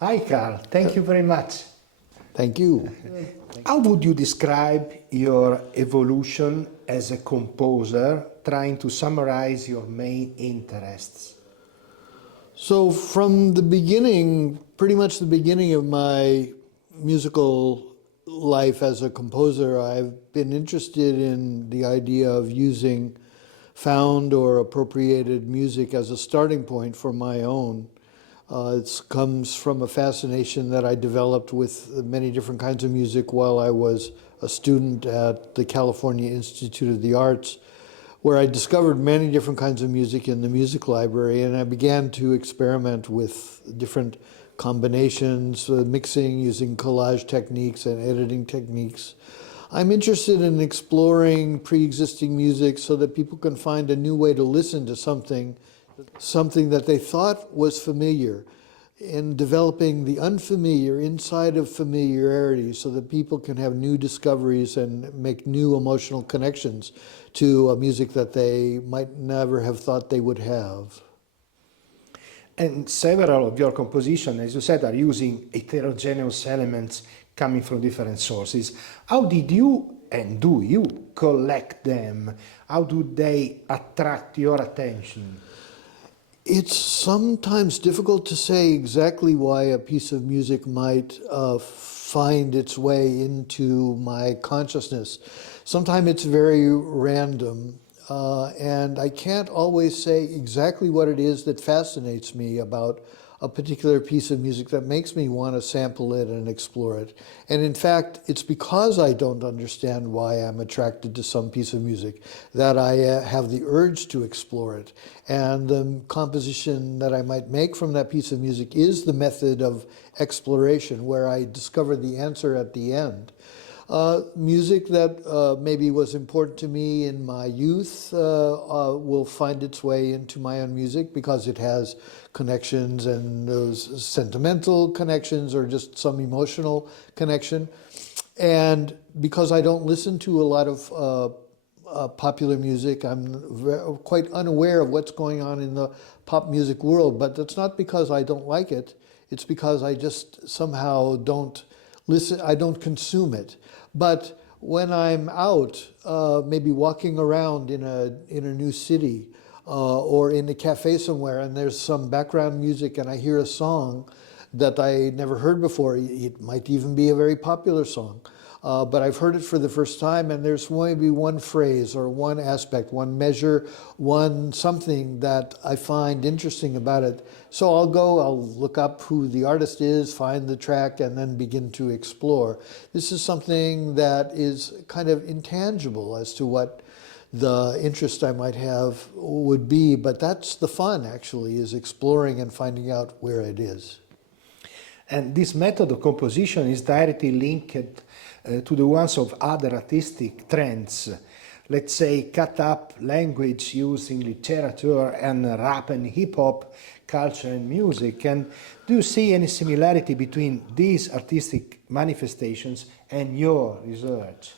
Hi, Carl. Thank you very much. Thank you. How would you describe your evolution as a composer, trying to summarize your main interests? So from the beginning, pretty much the beginning of my musical life as a composer, I've been interested in the idea of using found or appropriated music as a starting point for my own. It comes from a fascination that I developed with many different kinds of music while I was a student at the California Institute of the Arts, where I discovered many different kinds of music in the music library, and I began to experiment with different combinations, mixing using collage techniques and editing techniques. I'm interested in exploring pre-existing music so that people can find a new way to listen to something that they thought was familiar, in developing the unfamiliar inside of familiarity so that people can have new discoveries and make new emotional connections to a music that they might never have thought they would have. And several of your compositions, as you said, are using heterogeneous elements coming from different sources. How did you and do you collect them? How do they attract your attention? It's sometimes difficult to say exactly why a piece of music might find its way into my consciousness. Sometimes it's very random, and I can't always say exactly what it is that fascinates me about a particular piece of music that makes me want to sample it and explore it. And in fact, it's because I don't understand why I'm attracted to some piece of music that I have the urge to explore it. And the composition that I might make from that piece of music is the method of exploration, where I discover the answer at the end. Music that maybe was important to me in my youth will find its way into my own music because it has connections, and those sentimental connections or just some emotional connection. And because I don't listen to a lot of popular music, I'm quite unaware of what's going on in the pop music world, but that's not because I don't like it. It's because I just somehow don't listen, I don't consume it. But when I'm out, maybe walking around in a new city or in a cafe somewhere, and there's some background music and I hear a song that I never heard before, it might even be a very popular song, but I've heard it for the first time, and there's maybe one phrase or one aspect, one measure, one something that I find interesting about it. So I'll look up who the artist is, find the track, and then begin to explore. This is something that is kind of intangible as to what the interest I might have would be, but that's the fun, actually, is exploring and finding out where it is. And this method of composition is directly linked to the ones of other artistic trends. Let's say cut up language used in literature and rap and hip hop culture and music. And do you see any similarity between these artistic manifestations and your research?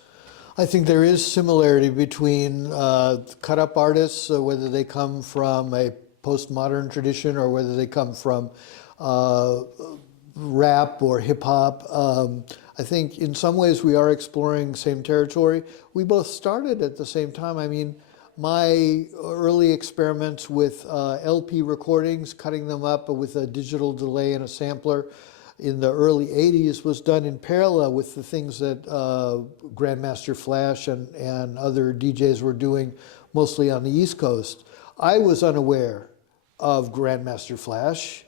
I think there is similarity between cut-up artists, whether they come from a postmodern tradition or whether they come from rap or hip-hop. I think in some ways we are exploring same territory. We both started at the same time. I mean, my early experiments with LP recordings, cutting them up with a digital delay and a sampler in the early 80s was done in parallel with the things that Grandmaster Flash and other DJs were doing, mostly on the East Coast. I was unaware of Grandmaster Flash,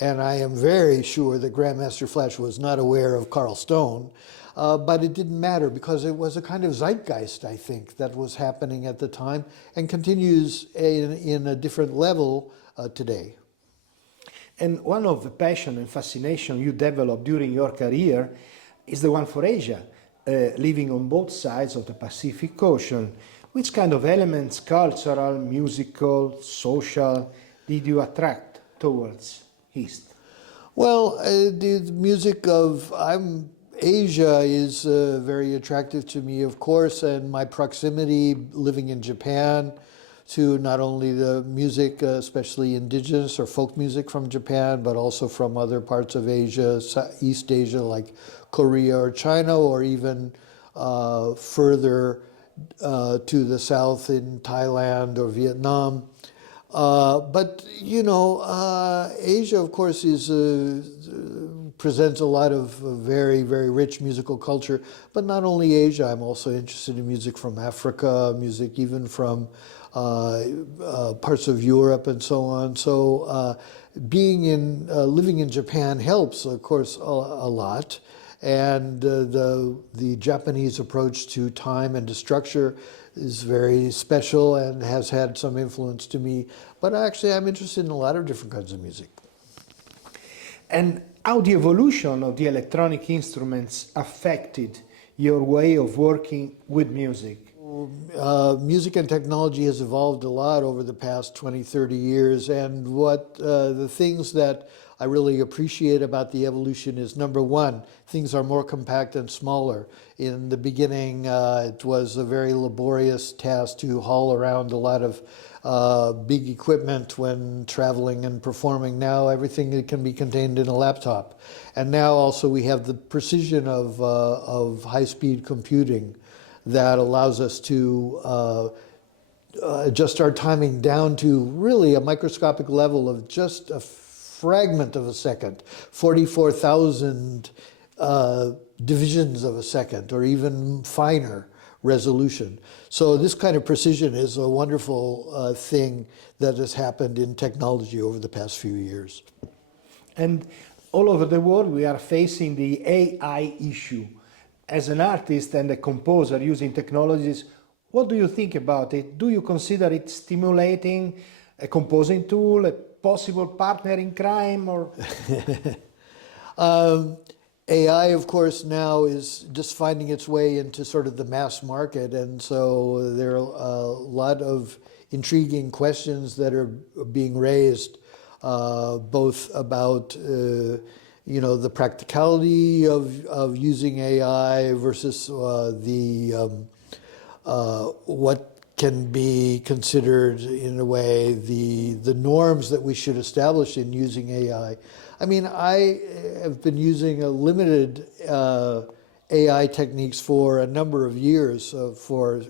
and I am very sure that Grandmaster Flash was not aware of Carl Stone, but it didn't matter because it was a kind of zeitgeist, I think, that was happening at the time and continues in a different level today. And one of the passion and fascination you developed during your career is the one for Asia, living on both sides of the Pacific Ocean. Which kind of elements, cultural, musical, social, did you attract towards East? Well, the music of Asia is very attractive to me, of course, and my proximity living in Japan, to not only the music, especially indigenous or folk music from Japan, but also from other parts of Asia, East Asia, like Korea or China, or even further to the south in Thailand or Vietnam. But you know, Asia, of course, presents a lot of very, very rich musical culture. But not only Asia, I'm also interested in music from Africa, music even from parts of Europe and so on. So living in Japan helps, of course, a lot. And the Japanese approach to time and to structure is very special and has had some influence to me. But actually, I'm interested in a lot of different kinds of music. And how the evolution of the electronic instruments affected your way of working with music? Music and technology has evolved a lot over the past 20, 30 years. And what the things that I really appreciate about the evolution is, number one, things are more compact and smaller. In the beginning, it was a very laborious task to haul around a lot of big equipment when traveling and performing. Now everything can be contained in a laptop. And now also we have the precision of high-speed computing that allows us to adjust our timing down to really a microscopic level of just a fragment of a second, 44,000 divisions of a second, or even finer resolution. So this kind of precision is a wonderful thing that has happened in technology over the past few years. And all over the world we are facing the AI issue. As an artist and a composer using technologies, what do you think about it? Do you consider it stimulating, a composing tool, a possible partner in crime, or? AI, of course, now is just finding its way into sort of the mass market, and so there are a lot of intriguing questions that are being raised, both about you know, the practicality of using AI versus what can be considered, in a way, the norms that we should establish in using AI. I mean, I have been using a limited AI techniques for a number of years, for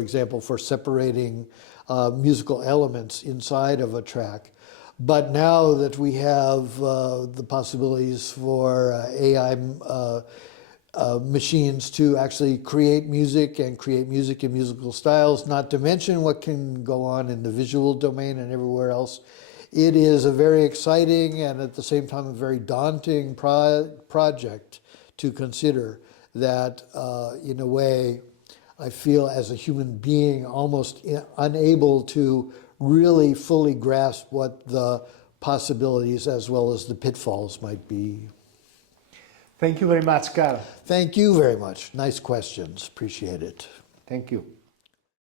example, for separating musical elements inside of a track. But now that we have the possibilities for AI machines to actually create music and create music in musical styles, not to mention what can go on in the visual domain and everywhere else, it is a very exciting and at the same time a very daunting project to consider that, in a way, I feel as a human being almost unable to really fully grasp what the possibilities as well as the pitfalls might be. Thank you very much, Carl. Thank you very much. Nice questions. Appreciate it. Thank you.